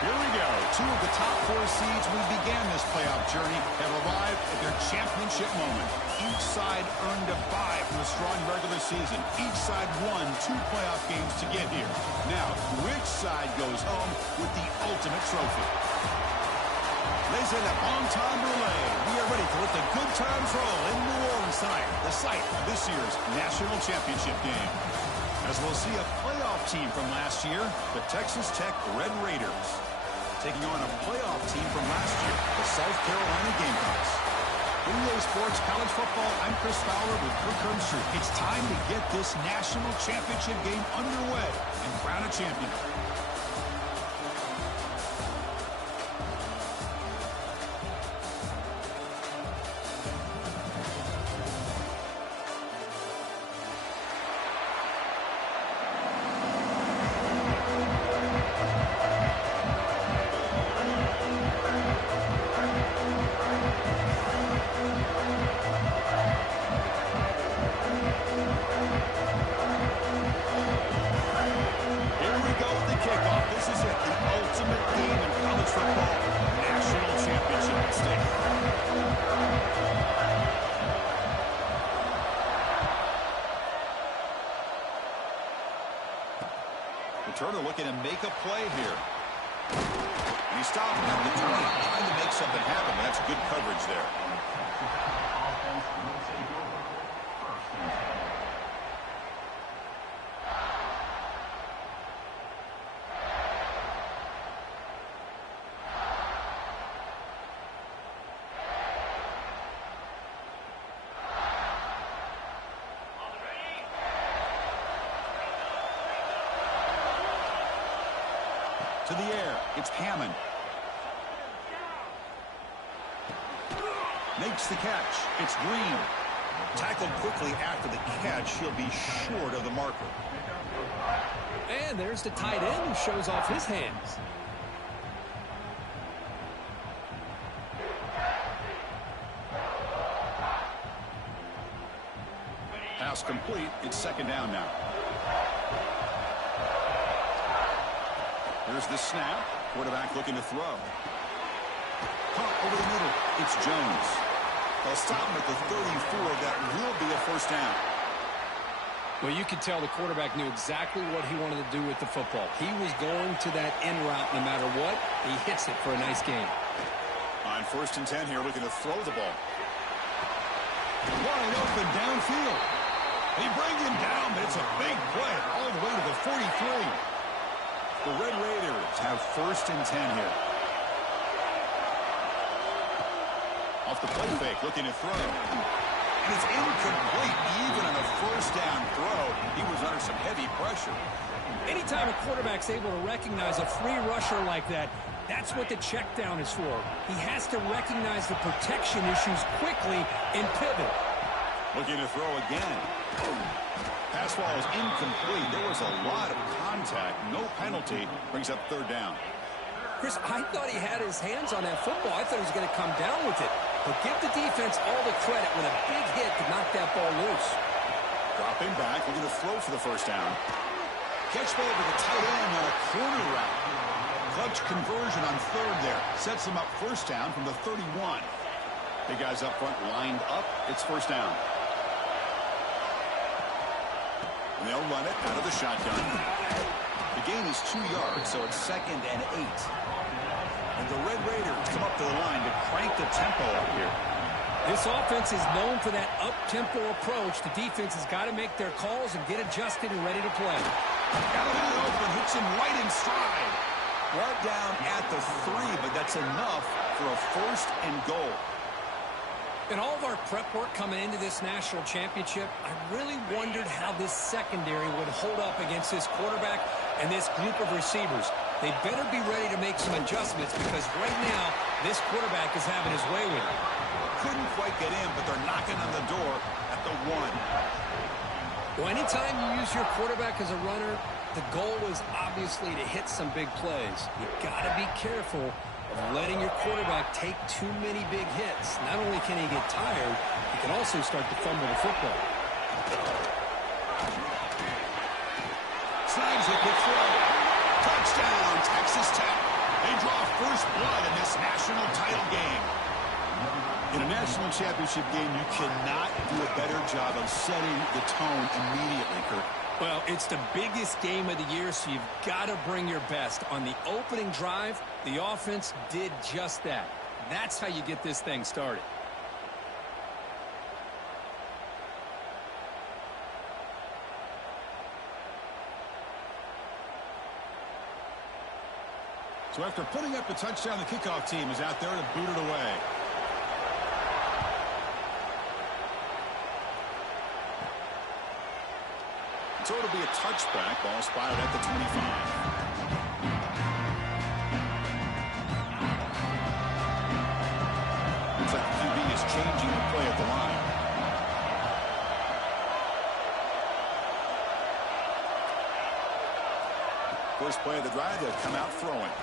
Here we go. Two of the top four seeds who began this playoff journey have arrived at their championship moment. Each side earned a bye from a strong regular season. Each side won 2 playoff games to get here. Now, which side goes home with the ultimate trophy? Laissez le bon temps brûler. We are ready to let the good times roll in New Orleans tonight, the site of this year's national championship game. As we'll see a playoff team from last year, the Texas Tech Red Raiders, taking on a playoff team from last year, the South Carolina Gamecocks. In EA Sports College Football, I'm Chris Fowler with Kirk Herbstreit. It's time to get this national championship game underway and crown a champion. Turner looking to make a play here. And he stopped at the 20, trying to make something happen. That's good coverage there. To the air, it's Hammond. Makes the catch. It's Green. Tackled quickly after the catch. He'll be short of the marker. And there's the tight end who shows off his hands. Pass complete. It's second down now. Here's the snap. Quarterback looking to throw. Caught over the middle. It's Jones. They'll stop him at the 34. That will be a first down. Well, you could tell the quarterback knew exactly what he wanted to do with the football. He was going to that end route no matter what. He hits it for a nice gain. On 1st and 10 here, looking to throw the ball. Wide open downfield. They bring him down, but it's a big play all the way to the 43. The Red Raiders have 1st and 10 here. Off the play fake, looking to throw. And it's incomplete. Even on a first down throw, he was under some heavy pressure. Anytime a quarterback's able to recognize a free rusher like that, that's what the check down is for. He has to recognize the protection issues quickly and pivot. Looking to throw again. Pass ball is incomplete. There was a lot of contact. No penalty. Brings up 3rd down. Chris, I thought he had his hands on that football. I thought he was going to come down with it. But give the defense all the credit with a big hit to knock that ball loose. Dropping back. Looking to throw for the first down. Catch ball to the tight end on a corner route. Clutch conversion on 3rd there. Sets him up first down from the 31. Big guys up front lined up. It's first down. And they'll run it out of the shotgun. The gain is 2 yards, so it's 2nd and 8. And the Red Raiders come up to the line to crank the tempo up here. This offense is known for that up-tempo approach. The defense has got to make their calls and get adjusted and ready to play. Got it open, hits him right in stride. Brought down at the 3, but that's enough for a 1st and goal. In all of our prep work coming into this national championship, I really wondered how this secondary would hold up against this quarterback and this group of receivers. They better be ready to make some adjustments because right now, this quarterback is having his way with it. Couldn't quite get in, but they're knocking on the door at the 1. Well, anytime you use your quarterback as a runner, the goal is obviously to hit some big plays. You got to be careful of letting your quarterback take too many big hits. Not only can he get tired, he can also start to fumble the football. Snags it with throw. Touchdown, Texas Tech. They draw first blood in this national title game. In a national championship game, you cannot do a better job of setting the tone immediately, Kirk. Well, it's the biggest game of the year, so you've got to bring your best. On the opening drive, the offense did just that. That's how you get this thing started. So after putting up the touchdown, the kickoff team is out there to boot it away. So it'll be a touchback. Ball spotted at the 25. Looks like the QB is changing the play at the line. First play of the drive, they'll come out throwing.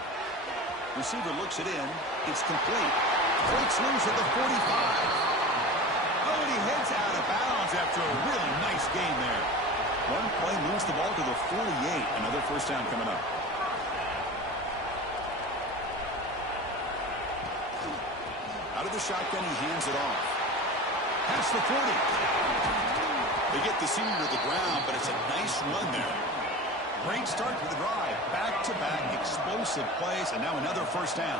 Receiver looks it in. It's complete. Breaks loose at the 45. Oh, and he heads out of bounds after a really nice gain there. One play moves the ball to the 48. Another first down coming up. Out of the shotgun, he hands it off. Past the 40. They get the senior to the ground, but it's a nice run there. Great start to the drive. Back-to-back explosive plays, and now another first down.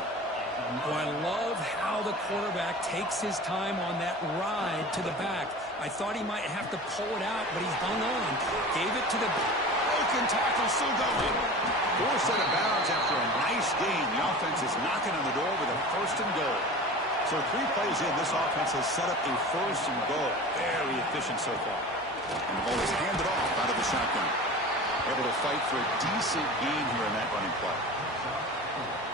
Oh, I love how the quarterback takes his time on that ride to the back. I thought he might have to pull it out, but he hung on. Gave it to the broken tackle, still going. Forced out of bounds after a nice gain. The offense is knocking on the door with a first and goal. So 3 plays in, this offense has set up a first and goal. Very efficient so far. And the ball is handed off out of the shotgun. Able to fight for a decent gain here in that running play.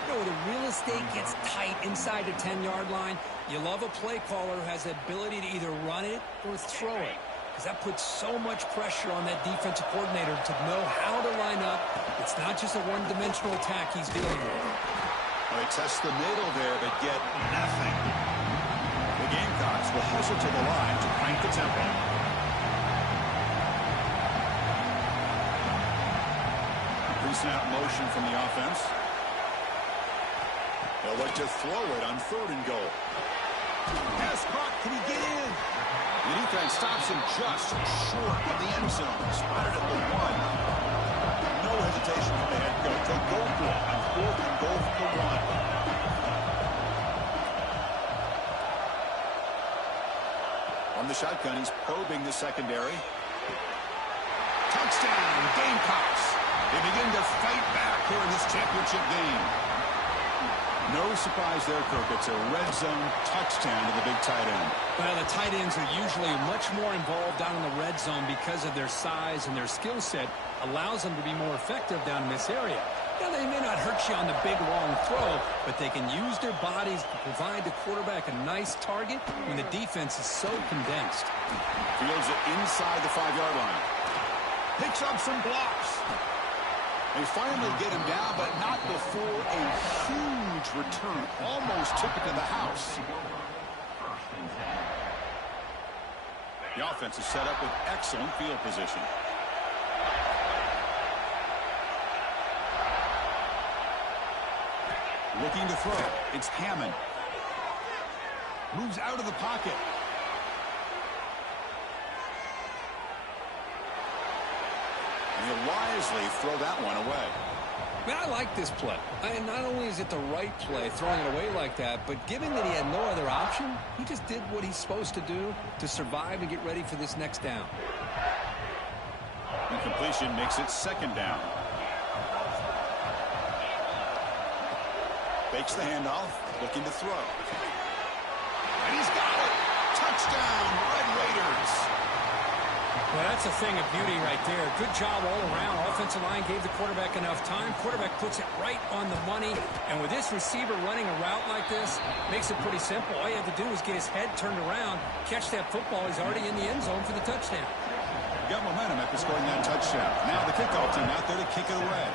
You know, the real estate gets tight inside the 10-yard line. You love a play caller who has the ability to either run it or throw it, because that puts so much pressure on that defensive coordinator to know how to line up. It's not just a one-dimensional attack he's dealing with. Well, they test the middle there, but get nothing. The Gamecocks will hustle to the line to crank the tempo. Pre-snap motion from the offense. They'll look to throw it on 3rd and goal. Pass caught. Can he get in? The defense stops him just short of the end zone. Spotted at the 1. No hesitation from the head coach. They'll go for it on 4th and goal from the 1. On the shotgun, he's probing the secondary. Touchdown, Gamecocks. They begin to fight back here in this championship game. No surprise there, Kirk. It's a red zone touchdown to the big tight end. Well, the tight ends are usually much more involved down in the red zone because of their size and their skill set allows them to be more effective down in this area. Now, they may not hurt you on the big, long throw, but they can use their bodies to provide the quarterback a nice target when the defense is so condensed. Fields it inside the 5-yard line. Picks up some blocks. They finally get him down, but not before a huge return. Almost took it to the house. The offense is set up with excellent field position. Looking to throw. It's Hammond. Moves out of the pocket. And he'll wisely throw that one away. Man, I like this play. Not only is it the right play, throwing it away like that, but given that he had no other option, he just did what he's supposed to do to survive and get ready for this next down. Incompletion makes it 2nd down. Fakes the handoff, looking to throw. And he's got it. Touchdown, Red Raiders. Well, that's a thing of beauty right there. Good job all around. Offensive line gave the quarterback enough time. Quarterback puts it right on the money. And with this receiver running a route like this, makes it pretty simple. All you have to do is get his head turned around, catch that football. He's already in the end zone for the touchdown. Got momentum after scoring that touchdown. Now the kickoff team out there to kick it away.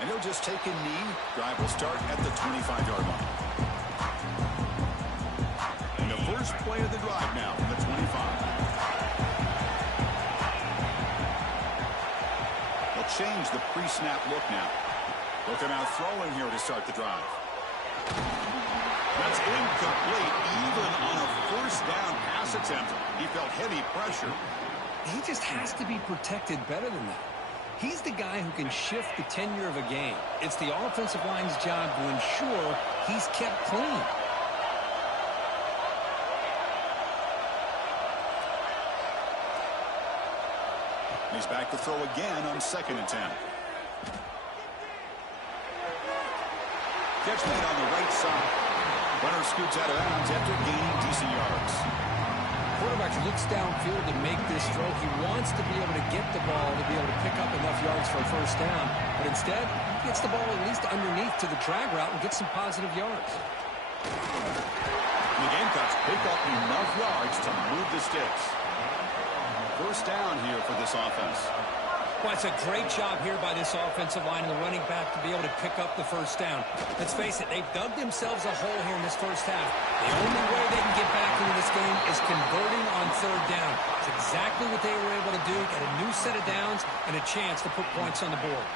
And he'll just take a knee. Drive will start at the 25-yard line. And the first play of the drive now from the 25. They'll change the pre-snap look now. Looking out throwing here to start the drive. That's incomplete, even on a first down pass attempt. He felt heavy pressure. He just has to be protected better than that. He's the guy who can shift the tenure of a game. It's the offensive line's job to ensure he's kept clean. He's back to throw again on 2nd and 10. Catch made on the right side. Runner scoots out of bounds after gaining decent yards. Quarterback looks downfield to make this throw. He wants to be able to get the ball to be able to pick up enough yards for a first down. But instead, he gets the ball at least underneath to the drag route and gets some positive yards. The Gamecocks pick up enough yards to move the sticks. First down here for this offense. Well, it's a great job here by this offensive line and the running back to be able to pick up the first down. Let's face it, they've dug themselves a hole here in this first half. The only way they can get back into this game is converting on 3rd down. It's exactly what they were able to do. Get a new set of downs and a chance to put points on the board.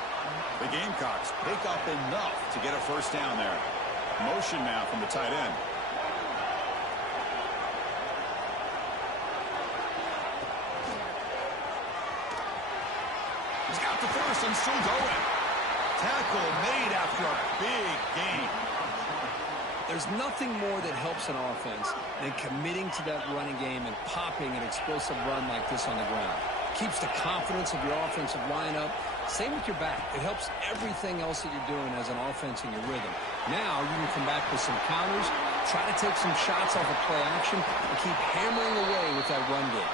The Gamecocks pick up enough to get a first down there. Motion now from the tight end. He's got the first and still going. Tackle made after a big gain. There's nothing more that helps an offense than committing to that running game and popping an explosive run like this on the ground. Keeps the confidence of your offensive lineup. Same with your back. It helps everything else that you're doing as an offense in your rhythm. Now you can come back with some counters, try to take some shots off of play action, and keep hammering away with that run game.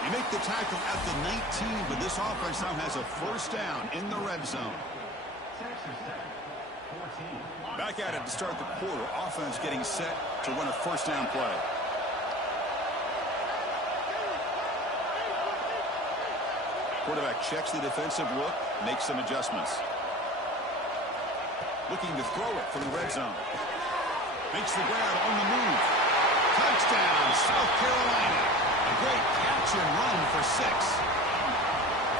You make the tackle at the 19, but this offense now has a first down in the red zone. Back at it to start the quarter. Offense getting set to run a first down play. Quarterback checks the defensive look, makes some adjustments. Looking to throw it from the red zone. Makes the grab on the move. Touchdown, South Carolina. A great catch and run for 6.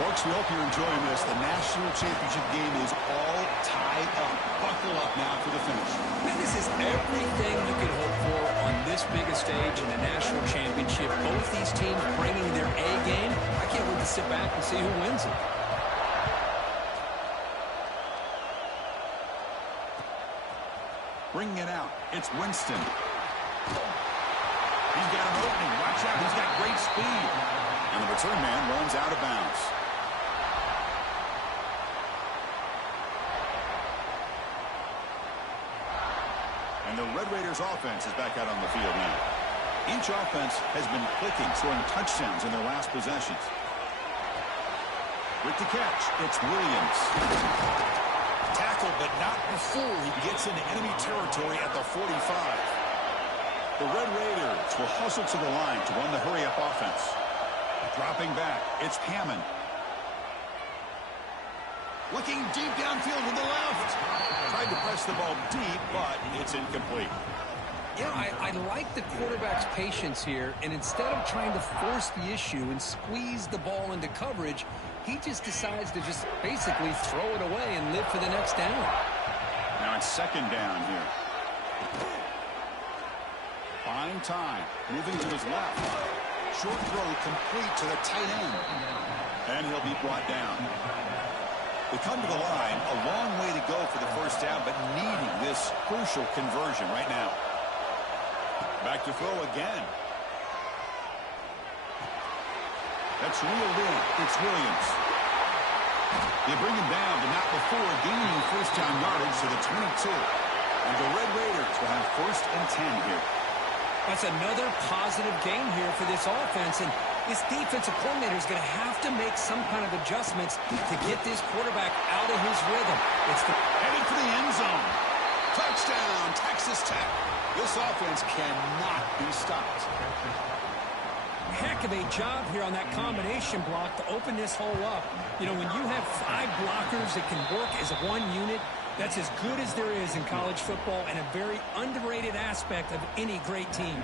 Folks, we hope you're enjoying this. The national championship game is all tied up. Buckle up now for the finish. Man, this is everything you could hope for on this biggest stage in the national championship. Both these teams bringing their A game. I can't wait to sit back and see who wins it. Bringing it out. It's Winston. He's got an opening. Watch out. He's got great speed. And the return man runs out of bounds. And the Red Raiders offense is back out on the field now. Each offense has been clicking, scoring touchdowns in their last possessions. With the catch, it's Williams. Tackle, but not before he gets into enemy territory at the 45. The Red Raiders will hustle to the line to run the hurry-up offense. Dropping back, it's Hammond. Looking deep downfield to the left. Tried to press the ball deep, but it's incomplete. Yeah, I like the quarterback's patience here, and instead of trying to force the issue and squeeze the ball into coverage, he just decides to just basically throw it away and live for the next down. Now it's 2nd down here. Fine time. Moving to his left. Short throw complete to the tight end. And he'll be brought down. They come to the line, a long way to go for the first down, but needing this crucial conversion right now. Back to throw again. That's reeled in. It's Williams. They bring him down, but not before gaining first down yardage to the 22. And the Red Raiders will have 1st and 10 here. That's another positive game here for this offense, and this defensive coordinator is going to have to make some kind of adjustments to get this quarterback out of his rhythm. It's headed for the end zone. Touchdown, Texas Tech. This offense cannot be stopped. Heck of a job here on that combination block to open this hole up. You know, when you have 5 blockers that can work as one unit, that's as good as there is in college football and a very underrated aspect of any great team.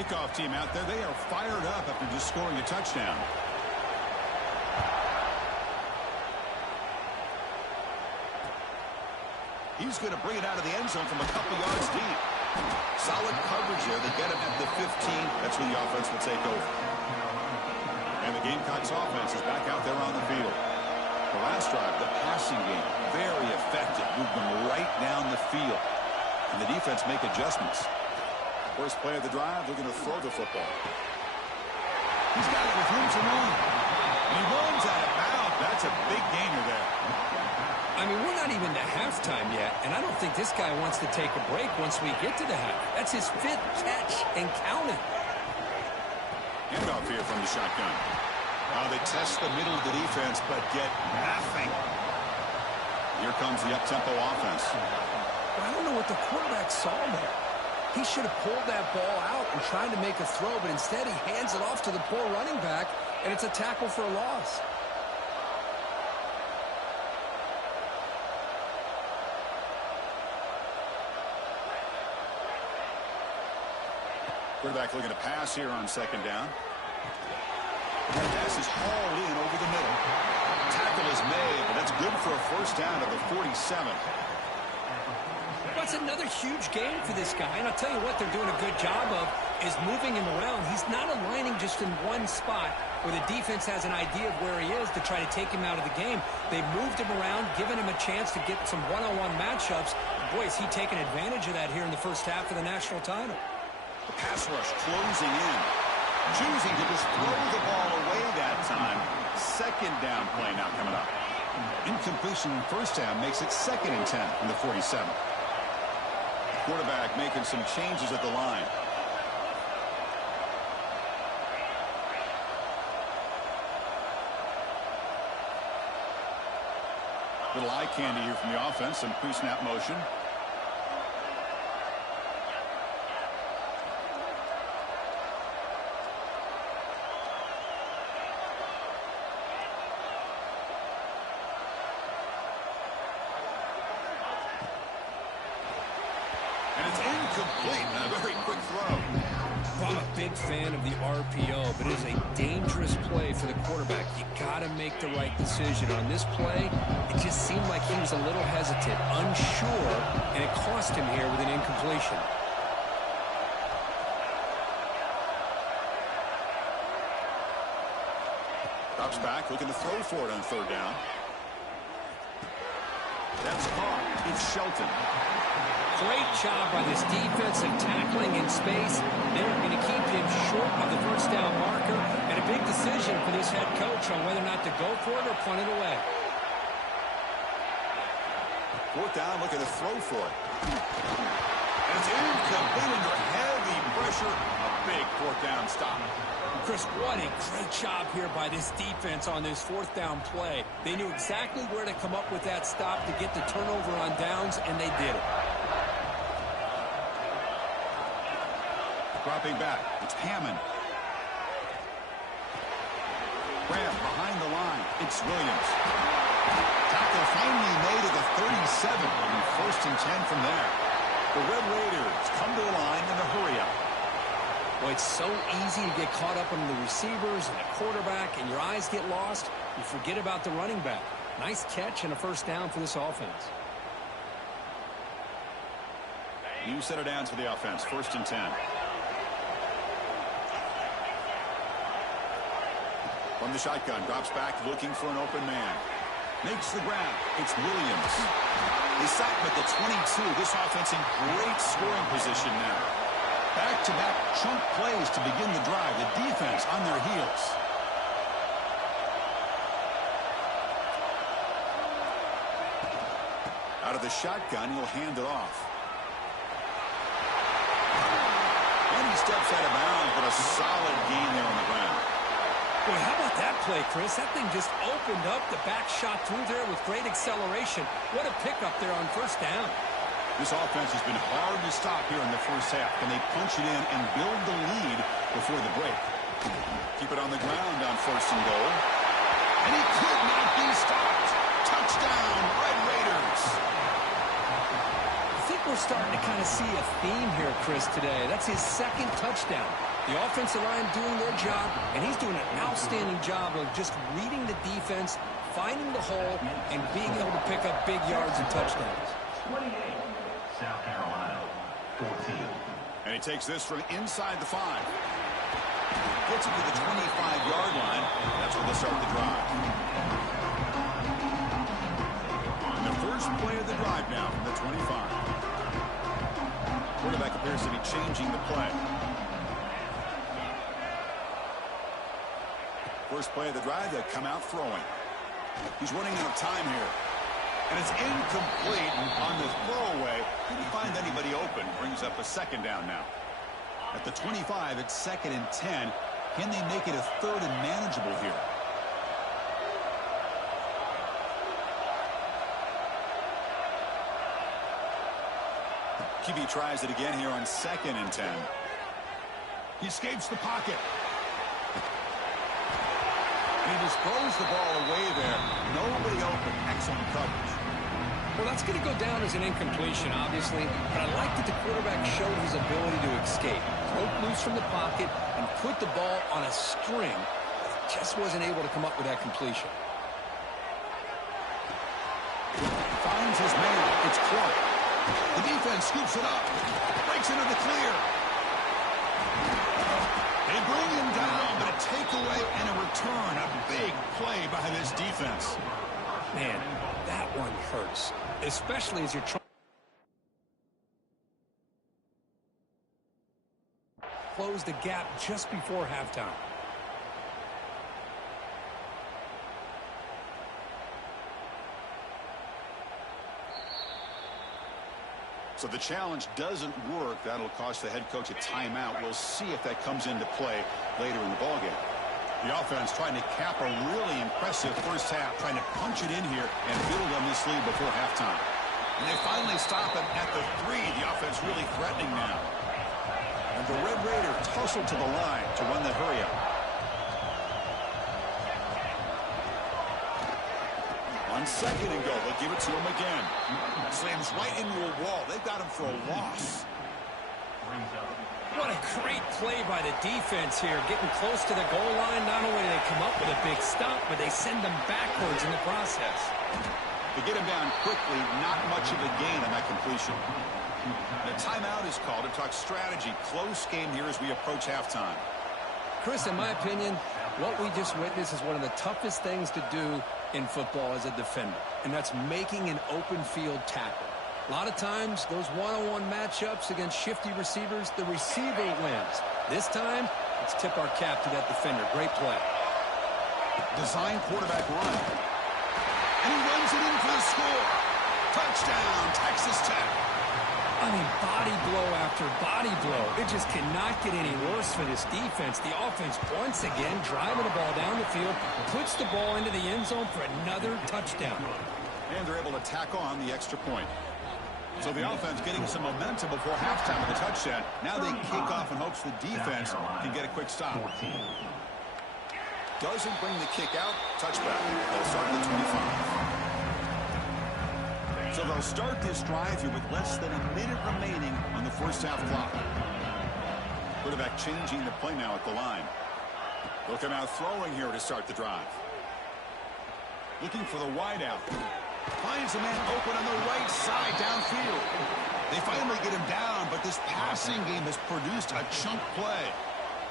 Kickoff team out there, they are fired up after just scoring a touchdown. He's going to bring it out of the end zone from a couple yards deep. Solid coverage there. They get him at the 15. That's when the offense will take over. And the Gamecocks offense is back out there on the field. The last drive, the passing game, very effective. Moved them right down the field. And the defense make adjustments. First play of the drive, they're going to throw the football. He's got it with room to run. And he runs out of bounds. That's a big gainer there. I mean, we're not even to halftime yet, and I don't think this guy wants to take a break once we get to the half. That's his 5th catch and counting. Handoff here from the shotgun. They test the middle of the defense, but get nothing. Here comes the up-tempo offense. Well, I don't know what the quarterback saw there. He should have pulled that ball out and tried to make a throw, but instead he hands it off to the poor running back, and it's a tackle for a loss. Quarterback looking to pass here on second down. That pass is hauled in over the middle. Tackle is made, but that's good for a first down at the 47. Well, it's another huge game for this guy, and I'll tell you what they're doing a good job of is moving him around. He's not aligning just in one spot where the defense has an idea of where he is to try to take him out of the game. They've moved him around, given him a chance to get some one-on-one matchups. Boy, is he taking advantage of that here in the first half of the national title. The pass rush closing in. Choosing to just throw the ball away that time. Second down play now coming up. Incompletion in first down makes it 2nd and 10 from the 47. Quarterback making some changes at the line. Little eye candy here from the offense. Some pre-snap motion. Complete and a very quick throw. Well, I'm a big fan of the RPO, but it is a dangerous play for the quarterback. You got to make the right decision. On this play, it just seemed like he was a little hesitant, unsure, and it cost him here with an incompletion. Drops back, looking to throw for it on third down. That's caught. It's Shelton. Great job by this defensive tackling in space. They're going to keep him short of the first down marker, and a big decision for this head coach on whether or not to go for it or punt it away. Fourth down, looking to throw for it. And it's incomplete under heavy pressure. A big fourth down stop. Chris, what a great job here by this defense on this fourth down play. They knew exactly where to come up with that stop to get the turnover on downs, and they did it. Dropping back, it's Hammond. Graham behind the line, it's Williams. Tackle finally made at the 37, and 1st and 10 from there. The Red Raiders come to the line in a hurry up. Well, it's so easy to get caught up on the receivers and the quarterback, and your eyes get lost. You forget about the running back. Nice catch and a first down for this offense. New set of downs for the offense, 1st and 10. From the shotgun, drops back, looking for an open man. Makes the grab. It's Williams. They sack him at the 22. This offense in great scoring position now. Back-to-back chunk plays to begin the drive. The defense on their heels. Out of the shotgun, he'll hand it off. And he steps out of bounds, but a solid gain there on the ground. Boy, how about that play, Chris? That thing just opened up. The back shot through there with great acceleration. What a pickup there on first down. This offense has been hard to stop here in the first half. Can they punch it in and build the lead before the break? Keep it on the ground on 1st and goal. And he could not be stopped. Touchdown, Red Raiders. I think we're starting to kind of see a theme here, Chris, today. That's his second touchdown. The offensive line doing their job, and he's doing an outstanding job of just reading the defense, finding the hole, and being able to pick up big yards and touchdowns. 28, South Carolina, 14. And he takes this from inside the 5. Gets it to the 25-yard line. That's where they'll start the drive. And the first play of the drive now from the 25. Quarterback appears to be changing the play. First play of the drive, they'll come out throwing. He's running out of time here. And it's incomplete on the throwaway. Didn't find anybody open. Brings up a second down now. At the 25, it's 2nd and 10. Can they make it a 3rd and manageable here? QB tries it again here on 2nd and 10. He escapes the pocket. And he just throws the ball away there. Nobody open. Excellent coverage. Well, that's going to go down as an incompletion, obviously, but I like that the quarterback showed his ability to escape, broke loose from the pocket, and put the ball on a string. Just wasn't able to come up with that completion. Finds his man. It's Clark. The defense scoops it up. Breaks into the clear. They bring him down, but a takeaway and a return. A big play by this defense. Man, that one hurts, especially as you're trying to close the gap just before halftime. So the challenge doesn't work. That'll cost the head coach a timeout. We'll see if that comes into play later in the ballgame. The offense trying to cap a really impressive first half, trying to punch it in here and build on this lead before halftime. And they finally stop it at the 3. The offense really threatening now. And the Red Raider tussled to the line to run the hurry up. On 2nd and goal, they'll give it to him again. Slams right into a wall. They've got him for a loss. What a great play by the defense here, getting close to the goal line. Not only do they come up with a big stop, but they send them backwards in the process. To get him down quickly, not much of a gain on that completion. The timeout is called to talk strategy. Close game here as we approach halftime. Chris, in my opinion, what we just witnessed is one of the toughest things to do in football as a defender, and that's making an open field tackle. A lot of times, those one-on-one matchups against shifty receivers, the receiver wins. This time, let's tip our cap to that defender. Great play. Design quarterback run. And he runs it in for the score. Touchdown, Texas Tech. I mean, body blow after body blow. It just cannot get any worse for this defense. The offense, once again, driving the ball down the field, puts the ball into the end zone for another touchdown. And they're able to tack on the extra point. So the offense getting some momentum before halftime with a touchdown. Now they kick off in hopes the defense can get a quick stop. Doesn't bring the kick out. Touchback. They'll start at the 25. So they'll start this drive here with less than a minute remaining on the first half clock. Quarterback changing the play now at the line. They'll come out throwing here to start the drive. Looking for the wideout. Finds a man open on the right side downfield. They finally get him down, but this passing game has produced a chunk play.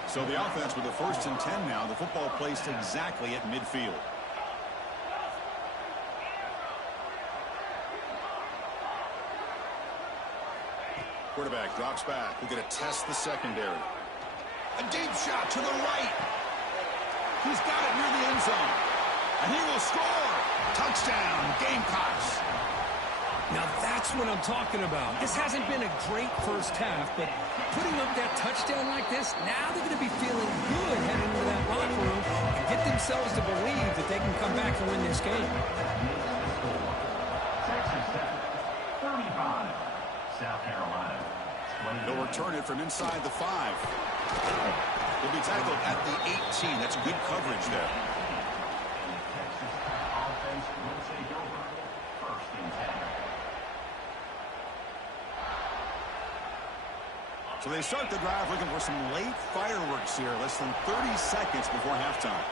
So the offense with the 1st and 10 now. The football placed exactly at midfield. Quarterback drops back. We're going to test the secondary. A deep shot to the right. He's got it near the end zone. And he will score. Touchdown, Gamecocks. Now that's what I'm talking about. This hasn't been a great first half, but putting up that touchdown like this, now they're going to be feeling good heading into that locker room and get themselves to believe that they can come back and win this game. Texas Tech, 35, South Carolina. They'll return it from inside the 5. He'll be tackled at the 18. That's good coverage there. Texas offense will take over. 1st and 10. So they start the drive looking for some late fireworks here, less than 30 seconds before halftime.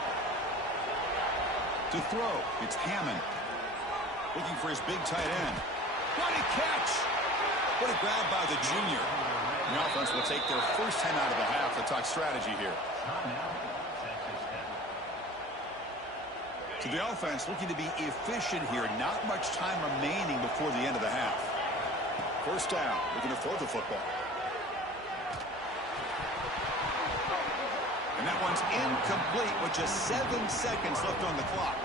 To throw, it's Hammond. Looking for his big tight end. What a catch! What a grab by the junior. The offense will take their first 10 out of the half to talk strategy here. So the offense looking to be efficient here. Not much time remaining before the end of the half. First down, looking to throw the football. And that one's incomplete with just 7 seconds left on the clock.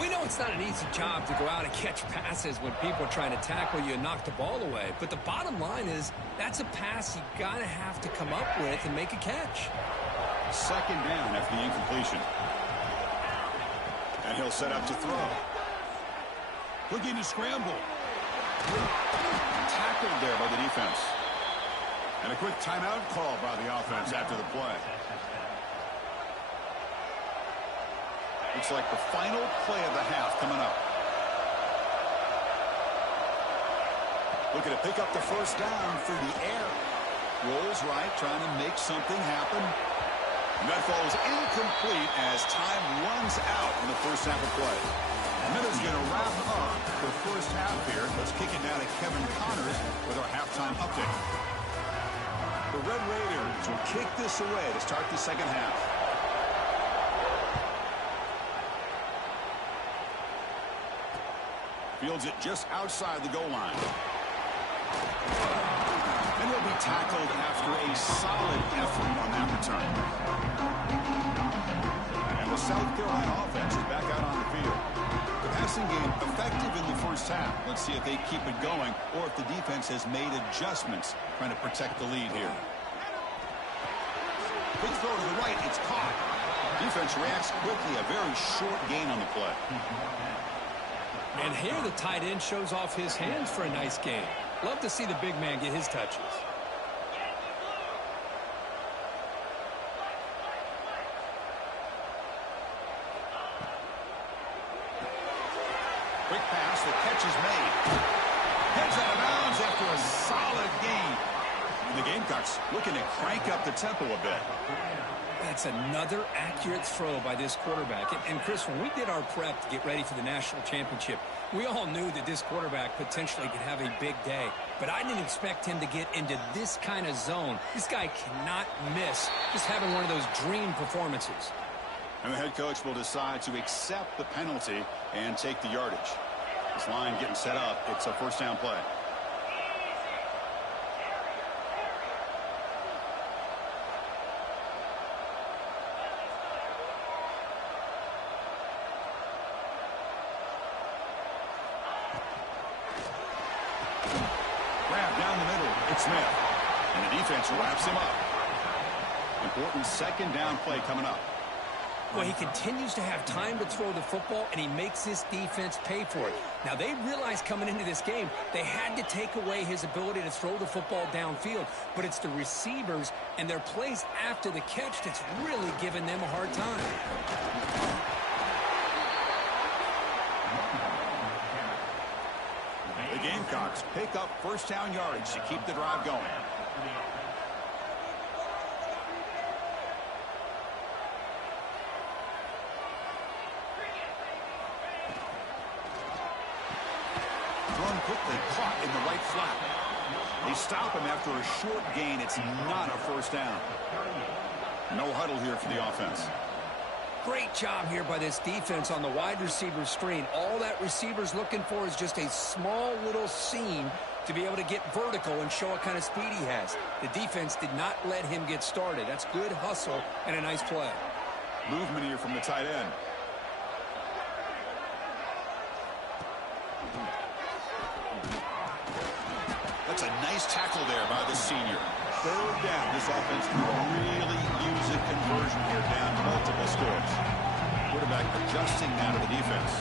We know it's not an easy job to go out and catch passes when people are trying to tackle you and knock the ball away. But the bottom line is that's a pass you got to have to come up with and make a catch. Second down after the incompletion. And he'll set up to throw. Looking to scramble. Tackled there by the defense. And a quick timeout call by the offense after the play. Looks like the final play of the half coming up. Looking to pick up the first down through the air. Rolls right, trying to make something happen. And that falls incomplete as time runs out in the first half of play. And that is going to wrap up the first half here. Let's kick it down to Kevin Connors with our halftime update. The Red Raiders will kick this away to start the second half. Fields it just outside the goal line. And he'll be tackled after a solid effort on that return. And the South Carolina offense is back out on the field. The passing game effective in the first half. Let's see if they keep it going or if the defense has made adjustments trying to protect the lead here. Big throw to the right. It's caught. Defense reacts quickly. A very short gain on the play. And here the tight end shows off his hands for a nice game. Love to see the big man get his touches. Quick pass, the catch is made. Heads out of bounds after a solid gain. And the Gamecocks looking to crank up the tempo a bit. That's another accurate throw by this quarterback. And Chris, when we did our prep to get ready for the national championship, we all knew that this quarterback potentially could have a big day. But I didn't expect him to get into this kind of zone. This guy cannot miss just having one of those dream performances. And the head coach will decide to accept the penalty and take the yardage. This line getting set up. It's a first down play. Grab down the middle. It's Smith. And the defense wraps him up. Important second down play coming up. Well, he continues to have time to throw the football, and he makes this defense pay for it. Now, they realized coming into this game, they had to take away his ability to throw the football downfield. But it's the receivers and their plays after the catch that's really giving them a hard time. The Gamecocks pick up first down yardage to keep the drive going. Thrown quickly, caught in the right flat. They stop him after a short gain. It's not a first down. No huddle here for the offense. Great job here by this defense on the wide receiver screen. All that receiver's looking for is just a small little seam to be able to get vertical and show what kind of speed he has. The defense did not let him get started. That's good hustle and a nice play. Movement here from the tight end. That's a nice tackle there by the senior. Third down. This offense can really use a conversion here down to multiple scores. Quarterback adjusting now to the defense.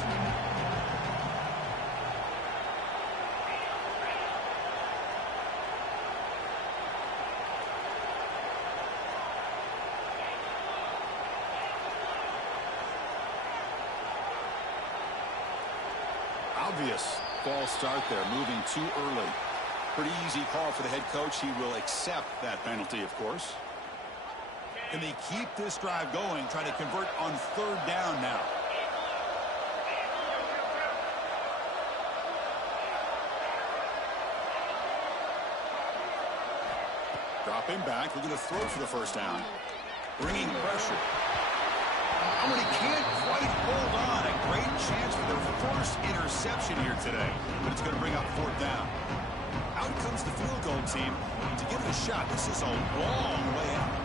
Obvious false start there, moving too early. Pretty easy call for the head coach. He will accept that penalty, of course. Can they keep this drive going, try to convert on third down now? Dropping back, looking to throw for the first down. Bringing pressure. Oh, and he can't quite hold on. A great chance for their first interception here today. But it's going to bring up fourth down. Out comes the field goal team to give it a shot. This is a long way out.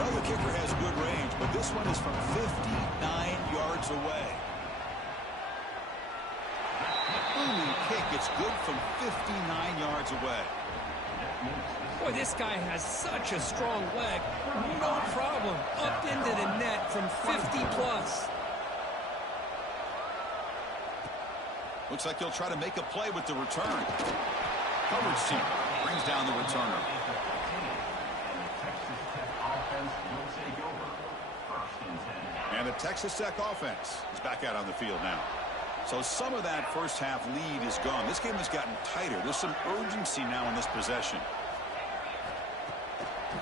No, the kicker has good range, but this one is from 59 yards away. Booming kick. It's good from 59 yards away. Boy, this guy has such a strong leg. No problem. Up into the net from 50-plus. Looks like he'll try to make a play with the return. Coverage team brings down the returner. And the Texas Tech offense is back out on the field now. So some of that first half lead is gone. This game has gotten tighter. There's some urgency now in this possession.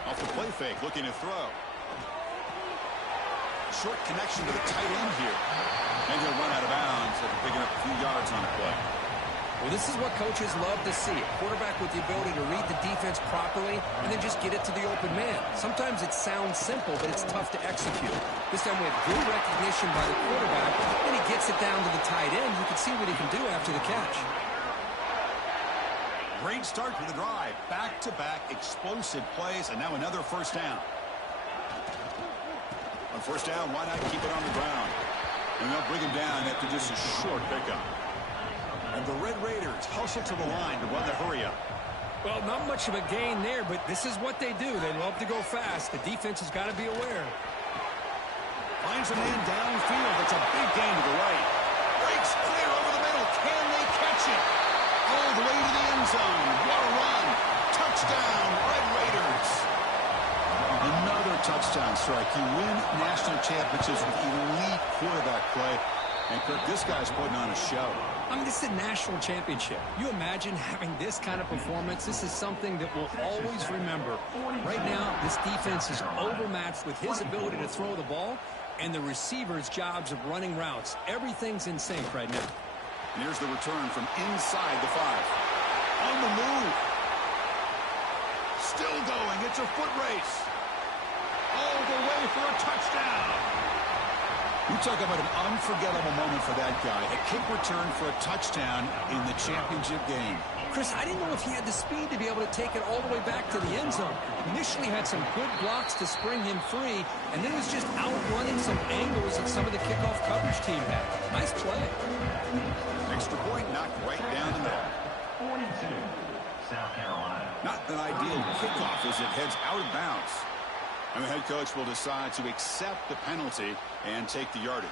Off the play fake, looking to throw. Short connection to the tight end here. And he'll run out of bounds after picking up a few yards on the play. Well, this is what coaches love to see. A quarterback with the ability to read the defense properly and then just get it to the open man. Sometimes it sounds simple, but it's tough to execute. This time we have good recognition by the quarterback, and he gets it down to the tight end. You can see what he can do after the catch. Great start to the drive. Back-to-back explosive plays, and now another first down. On first down, why not keep it on the ground? And they'll bring him down after just a short pickup. And the Red Raiders hustle to the line to run the hurry-up. Well, not much of a gain there, but this is what they do. They love to go fast. The defense has got to be aware. Finds a man downfield. It's a big gain to the right. Breaks clear over the middle. Can they catch it? All the way to the end zone. What a run. Touchdown, Red Raiders. Another touchdown strike. You win national championships with elite quarterback play. And, Kirk, this guy's putting on a show. I mean, this is a national championship. You imagine having this kind of performance? This is something that we'll always remember. Right now, this defense is overmatched with his ability to throw the ball and the receivers' jobs of running routes. Everything's in sync right now. And here's the return from inside the 5. On the move. Still going. It's a foot race. All the way for a touchdown. You talk about an unforgettable moment for that guy. A kick return for a touchdown in the championship game. Chris, I didn't know if he had the speed to be able to take it all the way back to the end zone. Initially had some good blocks to spring him free, and then was just outrunning some angles that some of the kickoff coverage team had. Nice play. Extra point knocked right down the middle. 42, South Carolina. Not an ideal kickoff as it heads out of bounds. And the head coach will decide to accept the penalty and take the yardage.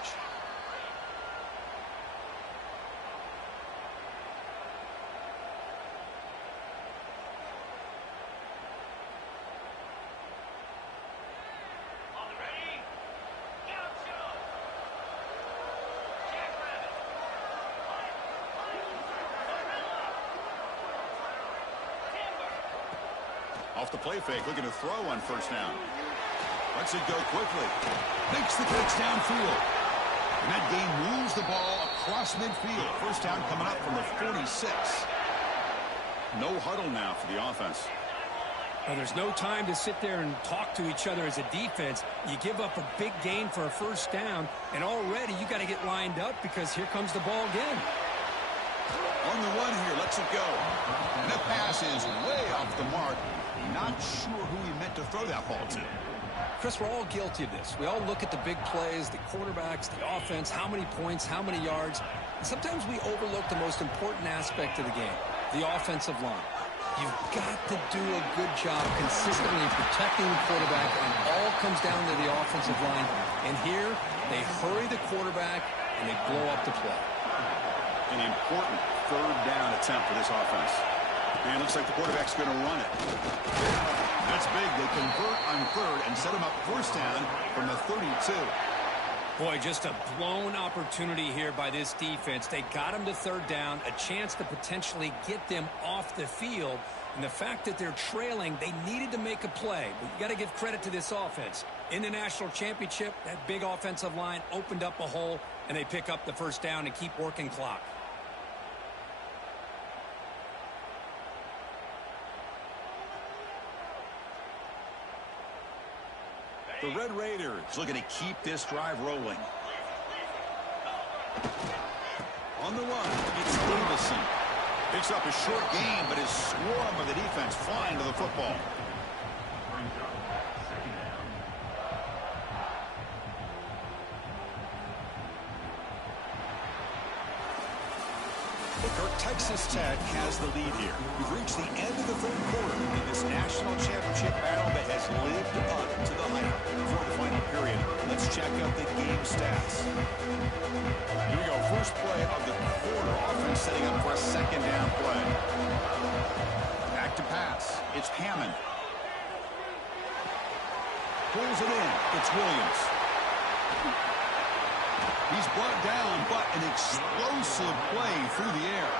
Off the play fake, looking to throw on first down. Lets it go quickly. Makes the catch downfield. And that game moves the ball across midfield. First down coming up from the 46. No huddle now for the offense. Well, there's no time to sit there and talk to each other as a defense. You give up a big gain for a first down, and already you got to get lined up because here comes the ball again. On the run here, lets it go. And that pass is way off the mark. Not sure who he meant to throw that ball to. Chris, we're all guilty of this. We all look at the big plays, the quarterbacks, the offense, how many points, how many yards. And sometimes we overlook the most important aspect of the game, the offensive line. You've got to do a good job consistently protecting the quarterback, and all comes down to the offensive line. And here, they hurry the quarterback, and they blow up the play. An important third down attempt for this offense. And it looks like the quarterback's going to run it. That's big. They convert on third and set him up first down from the 32. Boy, just a blown opportunity here by this defense. They got him to third down, a chance to potentially get them off the field. And the fact that they're trailing, they needed to make a play. But you got to give credit to this offense. In the national championship, that big offensive line opened up a hole, and they pick up the first down and keep working clock. The Red Raiders looking to keep this drive rolling. On the run, it's Davison. Picks up a short gain, but his swarm of the defense flying to the football. Texas Tech has the lead here. We've reached the end of the third quarter in this national championship battle that has lived up to the hype. For the final period, let's check out the game stats. Here we go. First play of the quarter. Offense setting up for a second down play. Back to pass. It's Hammond. Pulls it in. It's Williams. He's brought down, but an explosive play through the air.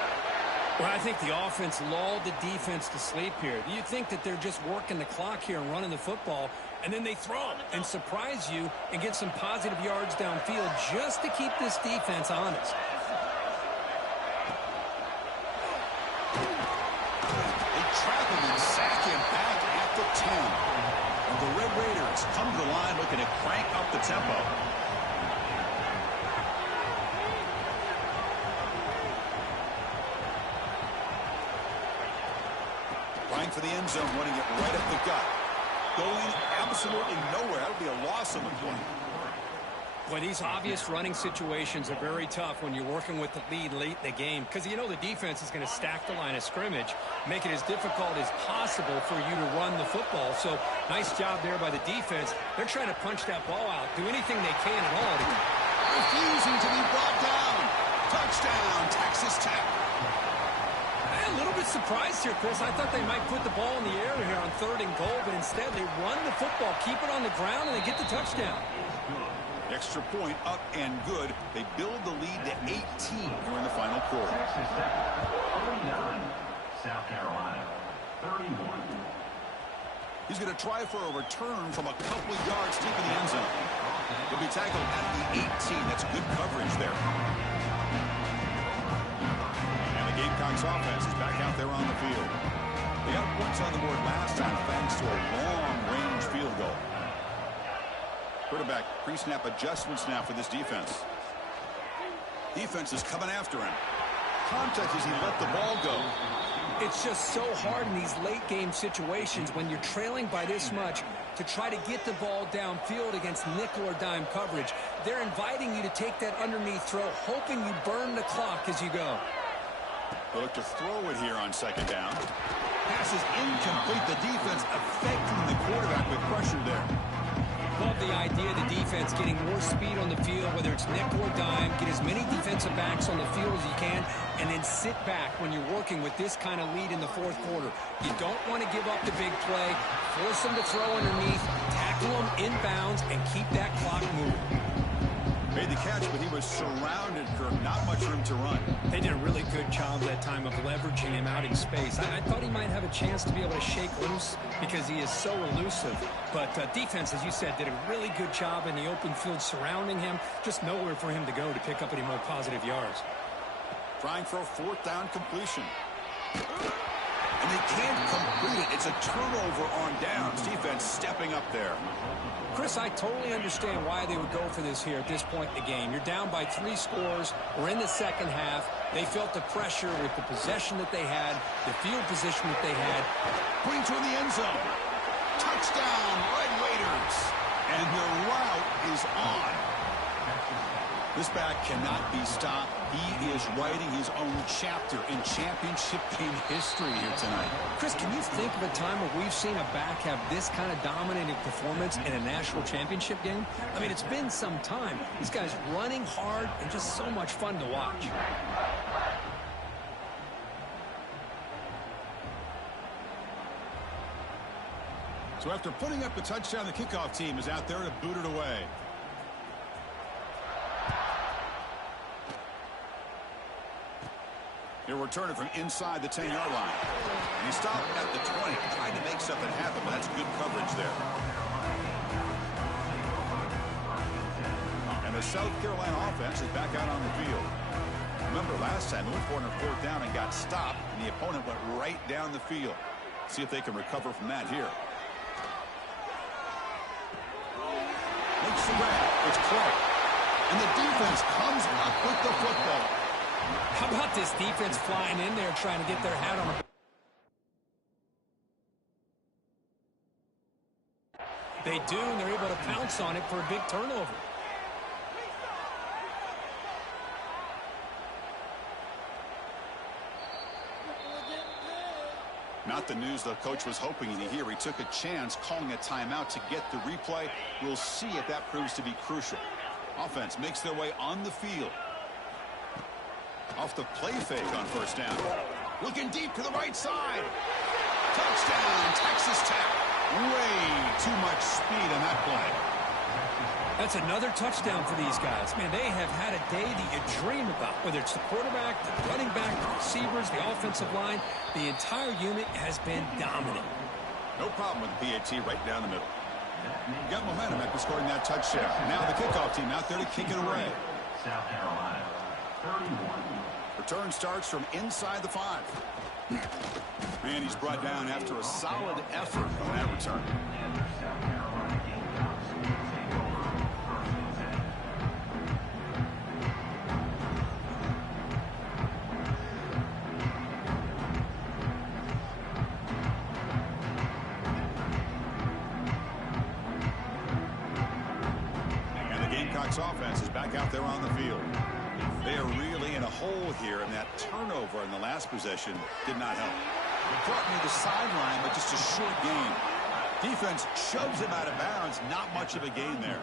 Well, I think the offense lulled the defense to sleep here. You think that they're just working the clock here and running the football, and then they throw it and surprise you and get some positive yards downfield just to keep this defense honest. They trap him and sack him back at the 10. And the Red Raiders come to the line looking to crank up the tempo. For the end zone, running it right up the gut. Going absolutely nowhere. That would be a loss of a point. Boy, these obvious running situations are very tough when you're working with the lead late in the game, because you know the defense is going to stack the line of scrimmage, make it as difficult as possible for you to run the football. So nice job there by the defense. They're trying to punch that ball out, do anything they can at all. Refusing to be brought down. Touchdown, Texas Tech. A little bit surprised here, Chris. I thought they might put the ball in the air here on 3rd and goal, but instead they run the football, keep it on the ground, and they get the touchdown. Extra point up and good. They build the lead to 18 here in the final quarter. Texas Tech 39, South Carolina 31. He's going to try for a return from a couple of yards deep in the end zone. He'll be tackled at the 18. That's good coverage there. Gamecocks offense is back out there on the field. They got points on the board last time thanks to a long-range field goal. Quarterback pre-snap adjustments now for this defense. Defense is coming after him. Contact as he let the ball go. It's just so hard in these late-game situations when you're trailing by this much to try to get the ball downfield against nickel or dime coverage. They're inviting you to take that underneath throw, hoping you burn the clock as you go. They'll look to throw it here on second down. Pass is incomplete. The defense affecting the quarterback with pressure there. Love the idea of the defense getting more speed on the field, whether it's nickel or dime, get as many defensive backs on the field as you can, and then sit back when you're working with this kind of lead in the fourth quarter. You don't want to give up the big play, force them to throw underneath, tackle them inbounds, and keep that clock moving. Made the catch, but he was surrounded, Kirk. Not much room to run. They did a really good job that time of leveraging him out in space. I thought he might have a chance to be able to shake loose because he is so elusive. But defense, as you said, did a really good job in the open field surrounding him. Just nowhere for him to go to pick up any more positive yards. Trying for a 4th down completion. And they can't complete it. It's a turnover on downs. Defense stepping up there. Chris, I totally understand why they would go for this here at this point in the game. You're down by 3 scores. We're in the second half. They felt the pressure with the possession that they had, the field position that they had. Putting to in the end zone. Touchdown, Red Raiders. And the route is on. This back cannot be stopped. He is writing his own chapter in championship game history here tonight. Chris, can you think of a time where we've seen a back have this kind of dominating performance in a national championship game? I mean, it's been some time. This guy's running hard and just so much fun to watch. So after putting up the touchdown, the kickoff team is out there to boot it away. He'll return it from inside the 10-yard line. And he stopped at the 20, trying to make something happen, but that's good coverage there. And the South Carolina offense is back out on the field. Remember, last time, they went for it on 4th down and got stopped, and the opponent went right down the field. See if they can recover from that here. Makes the grab. It's Clark. And the defense comes up with the football. How about this defense flying in there trying to get their hat on? They do, and they're able to pounce on it for a big turnover. Not the news the coach was hoping to hear. He took a chance calling a timeout to get the replay. We'll see if that proves to be crucial. Offense makes their way on the field. Off the play fake on 1st down. Looking deep to the right side. Touchdown, Texas Tech. Way too much speed on that play. That's another touchdown for these guys. Man, they have had a day that you dream about, whether it's the quarterback, the running back, the receivers, the offensive line. The entire unit has been dominant. No problem with the PAT right down the middle. Got momentum after scoring that touchdown. Now the kickoff team out there to kick it away. South Carolina, 31. Return starts from inside the 5. And he's brought down after a solid effort on that return. South Carolina Gamecocks take over 1st and 10. And the Gamecocks offense is back out there on the field. They are really in a hole here, and that turnover in the last possession did not help. It brought me to the sideline, but just a short gain. Defense shoves him out of bounds. Not much of a gain there.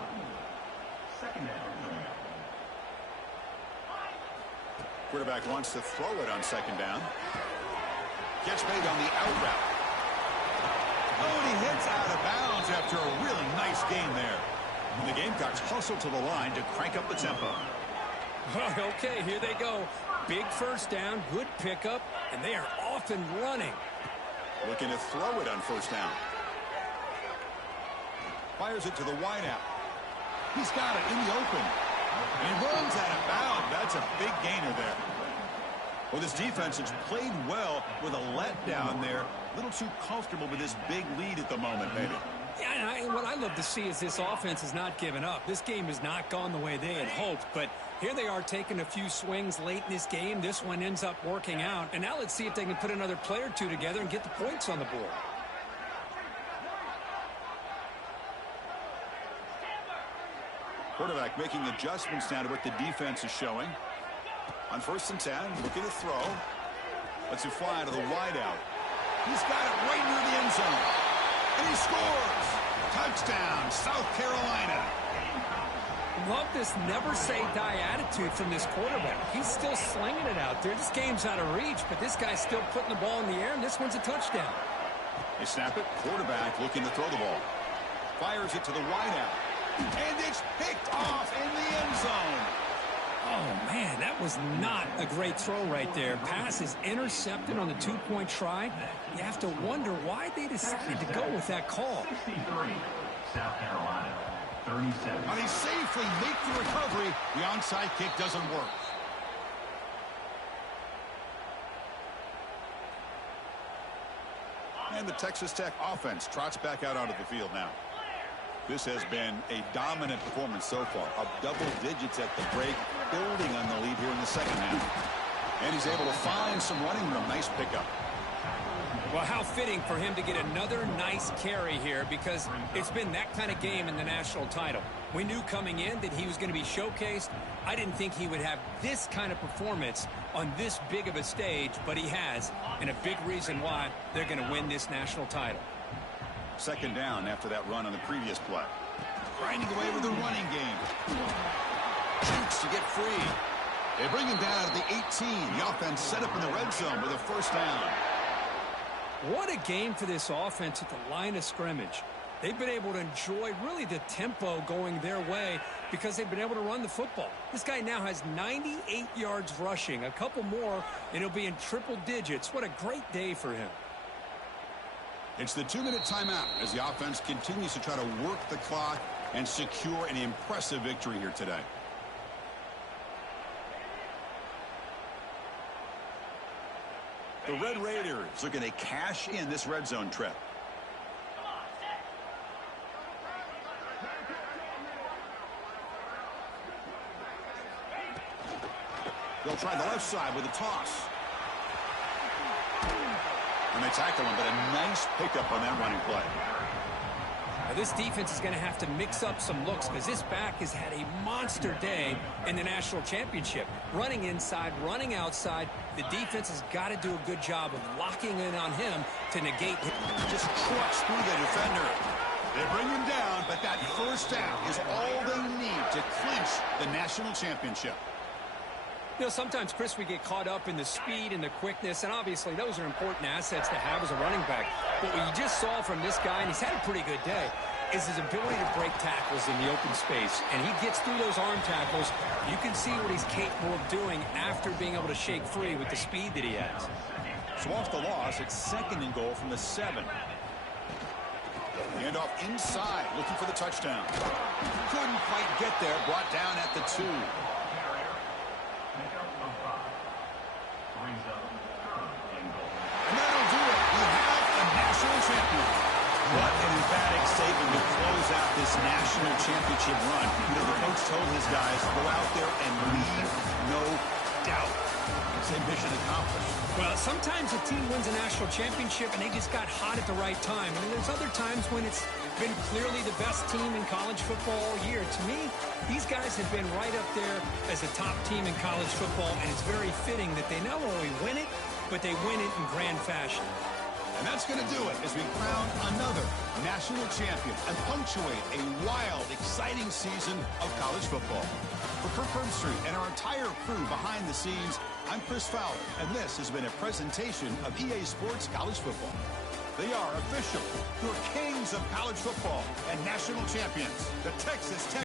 Quarterback wants to throw it on 2nd down. Gets made on the out route. Oh, and he hits out of bounds after a really nice gain there. And the Gamecocks hustle to the line to crank up the tempo. Okay, here they go. Big 1st down, good pickup, and they are off and running. Looking to throw it on 1st down. Fires it to the wideout. He's got it in the open. And he runs out of bounds. That's a big gainer there. Well, this defense has played well with a letdown there. A little too comfortable with this big lead at the moment, maybe. Yeah, and what I love to see is this offense has not given up. This game has not gone the way they had hoped, but here they are taking a few swings late in this game. This one ends up working out, and now let's see if they can put another play or two together and get the points on the board. Quarterback making adjustments now to what the defense is showing. On 1st and 10, looking to throw. Lets it fly to the wideout. He's got it right near the end zone. And he scores! Touchdown, South Carolina. Love this never-say-die attitude from this quarterback. He's still slinging it out there. This game's out of reach, but this guy's still putting the ball in the air, and this one's a touchdown. They snap it. Quarterback looking to throw the ball. Fires it to the wideout. And it's picked off in the end zone. Oh, man, that was not a great throw right there. Pass is intercepted on the 2-point try. You have to wonder why they decided to go with that call. 63, South Carolina, 37. And he safely makes the recovery. The onside kick doesn't work. And the Texas Tech offense trots back out onto the field now. This has been a dominant performance so far. Up double digits at the break, building on the lead here in the 2nd half. And he's able to find some running room. Nice pickup. Well, how fitting for him to get another nice carry here, because it's been that kind of game in the national title. We knew coming in that he was going to be showcased. I didn't think he would have this kind of performance on this big of a stage, but he has, and a big reason why they're going to win this national title. 2nd down after that run on the previous play. Grinding away with the running game. Shoots to get free. They bring him down at the 18. The offense set up in the red zone with a 1st down. What a game for this offense at the line of scrimmage. They've been able to enjoy really the tempo going their way because they've been able to run the football. This guy now has 98 yards rushing, a couple more, and he'll be in triple digits. What a great day for him. It's the 2-minute timeout as the offense continues to try to work the clock and secure an impressive victory here today. The Red Raiders looking to cash in this red zone trip. They'll try the left side with a toss. And they tackle him, but a nice pickup on that running play. Now this defense is going to have to mix up some looks because this back has had a monster day in the national championship. Running inside, running outside. The defense has got to do a good job of locking in on him to negate him. Just crushed through the defender. They bring him down, but that first down is all they need to clinch the national championship. You know, sometimes, Chris, we get caught up in the speed and the quickness, and obviously those are important assets to have as a running back. But what you just saw from this guy, and he's had a pretty good day, is his ability to break tackles in the open space. And he gets through those arm tackles. You can see what he's capable of doing after being able to shake free with the speed that he has. So off the loss, it's 2nd and goal from the 7. Hand off inside, looking for the touchdown. Couldn't quite get there, brought down at the 2. And that'll do it. We have a national champion. What an emphatic statement to close out this national championship run. You know, the coach told his guys, go out there and leave no doubt. Same mission accomplished. Well, sometimes a team wins a national championship and they just got hot at the right time. And there's other times when it's been clearly the best team in college football all year. To me, these guys have been right up there as a top team in college football, and it's very fitting that they not only win it, but they win it in grand fashion. And that's going to do it as we crown another national champion and punctuate a wild, exciting season of college football. For Kirk Herbstreit and our entire crew behind the scenes, I'm Chris Fowler, and this has been a presentation of EA Sports College Football. They are official. Your kings of college football and national champions, the Texas Tech.